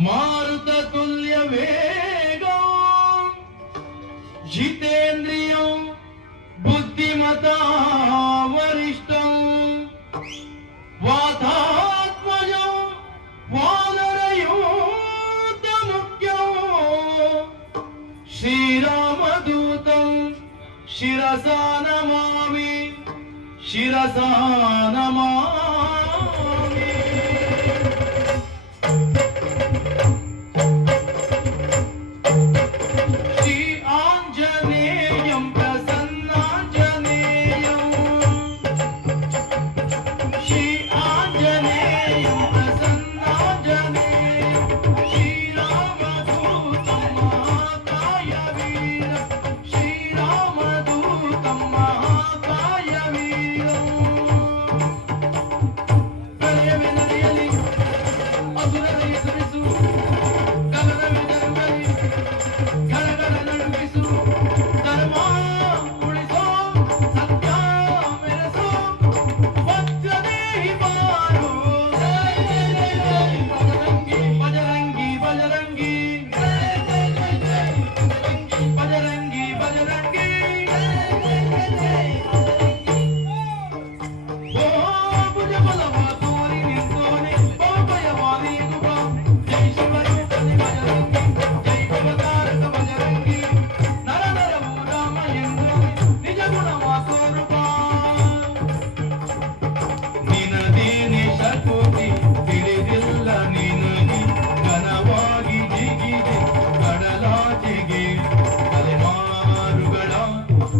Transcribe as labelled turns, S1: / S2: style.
S1: मारुततुल्यवेगौ जितेन्द्रियं बुद्धिमता वरिष्ठ वातात्मज वानरयूतमुख्यो श्रीरामदूतं शिरसा नमामि शिरसा नमामि।